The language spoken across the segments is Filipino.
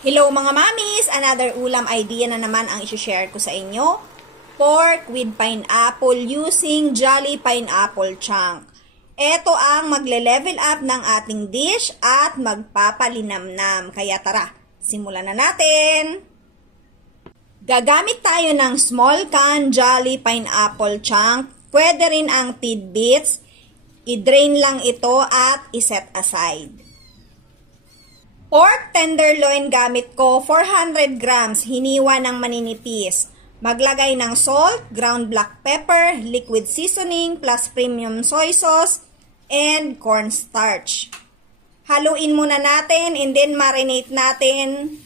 Hello mga mamis! Another ulam idea na naman ang isi-share ko sa inyo. Pork with pineapple using Jolly Pineapple Chunk. Ito ang magle-level up ng ating dish at magpapalinamnam. Kaya tara, simulan na natin! Gagamit tayo ng small can Jolly Pineapple Chunk. Pwede rin ang tidbits. I-drain lang ito at iset aside. Pork tenderloin gamit ko, 400 grams, hiniwa ng maninipis. Maglagay ng salt, ground black pepper, liquid seasoning, plus premium soy sauce, and cornstarch. Haluin muna natin and then marinate natin.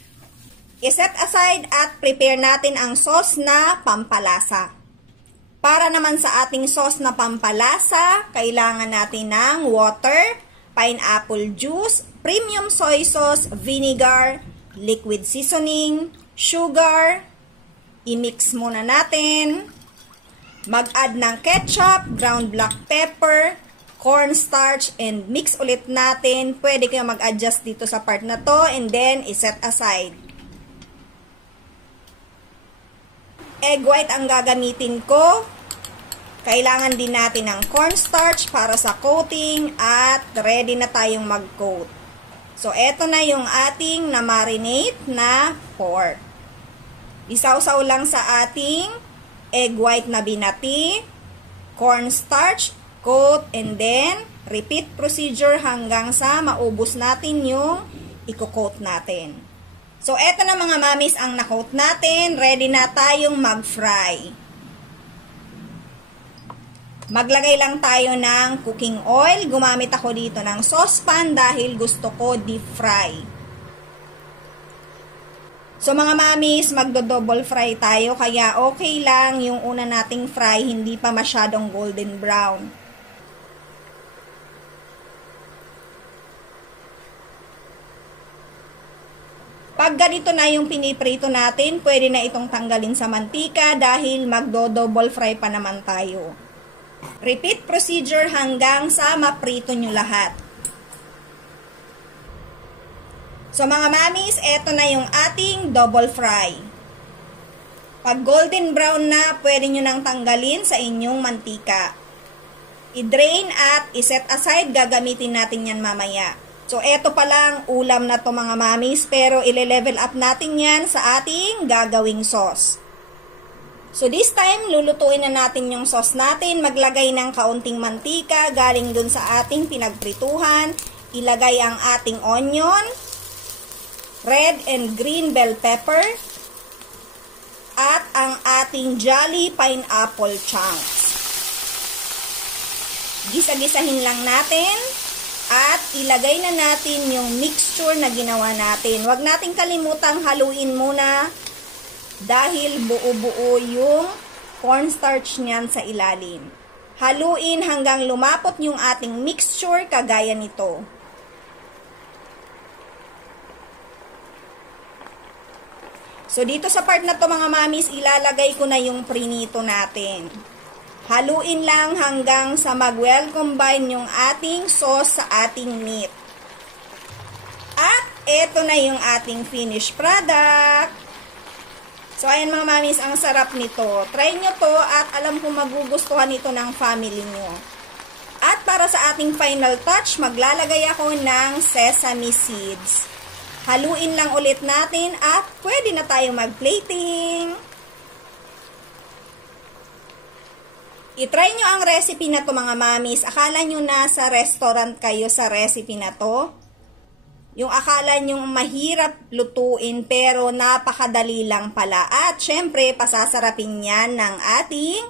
I-set aside at prepare natin ang sauce na pampalasa. Para naman sa ating sauce na pampalasa, kailangan natin ng water, pineapple juice, premium soy sauce, vinegar, liquid seasoning, sugar. I-mix muna natin. Mag-add ng ketchup, ground black pepper, cornstarch, and mix ulit natin. Pwede kayo mag-adjust dito sa part na to and then iset aside. Egg white ang gagamitin ko. Kailangan din natin ng cornstarch para sa coating at ready na tayong mag-coat. So, eto na yung ating na-marinate na pork. Isawsaw lang sa ating egg white na binati, cornstarch, coat, and then repeat procedure hanggang sa maubos natin yung i-coat natin. So, eto na mga mamis ang na-coat natin. Ready na tayong mag-fry. Maglagay lang tayo ng cooking oil. Gumamit ako dito ng saucepan dahil gusto ko deep fry. So mga mamis, magdo-double fry tayo kaya okay lang yung una nating fry, hindi pa masyadong golden brown. Pag ganito na yung piniprito natin, pwede na itong tanggalin sa mantika dahil magdo-double fry pa naman tayo. Repeat procedure hanggang sa maprito nyo lahat. So mga mamis, eto na yung ating double fry. Pag golden brown na, pwede nyo nang tanggalin sa inyong mantika. I-drain at iset aside, gagamitin natin yan mamaya. So eto palang ulam na to mga mamis, pero ile-level up natin yan sa ating gagawing sauce. So this time, lulutuin na natin yung sauce natin. Maglagay ng kaunting mantika galing dun sa ating pinagprituhan. Ilagay ang ating onion, red and green bell pepper, at ang ating Jolly Pineapple Chunks. Gisa-gisahin lang natin at ilagay na natin yung mixture na ginawa natin. Huwag nating kalimutang haluin muna dahil buo-buo yung cornstarch niyan sa ilalim. Haluin hanggang lumapot yung ating mixture kagaya nito. So dito sa part na to mga mamis, ilalagay ko na yung prinito natin. Haluin lang hanggang sa mag-well combine yung ating sauce sa ating meat. At eto na yung ating finished product. So, ayan mga mamis, ang sarap nito. Try nyo to at alam kong magugustuhan ito ng family nyo. At para sa ating final touch, maglalagay ako ng sesame seeds. Haluin lang ulit natin at pwede na tayong mag-plating. I-try nyo ang recipe na to mga mamis. Akala nyo nasa restaurant kayo sa recipe na to. Yung akala nyong mahirap lutuin pero napakadali lang pala. At syempre, pasasarapin yan ng ating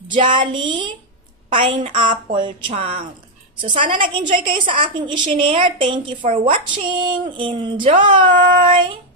Jolly Pineapple Chunk. So sana nag-enjoy kayo sa aking i-share. Thank you for watching. Enjoy!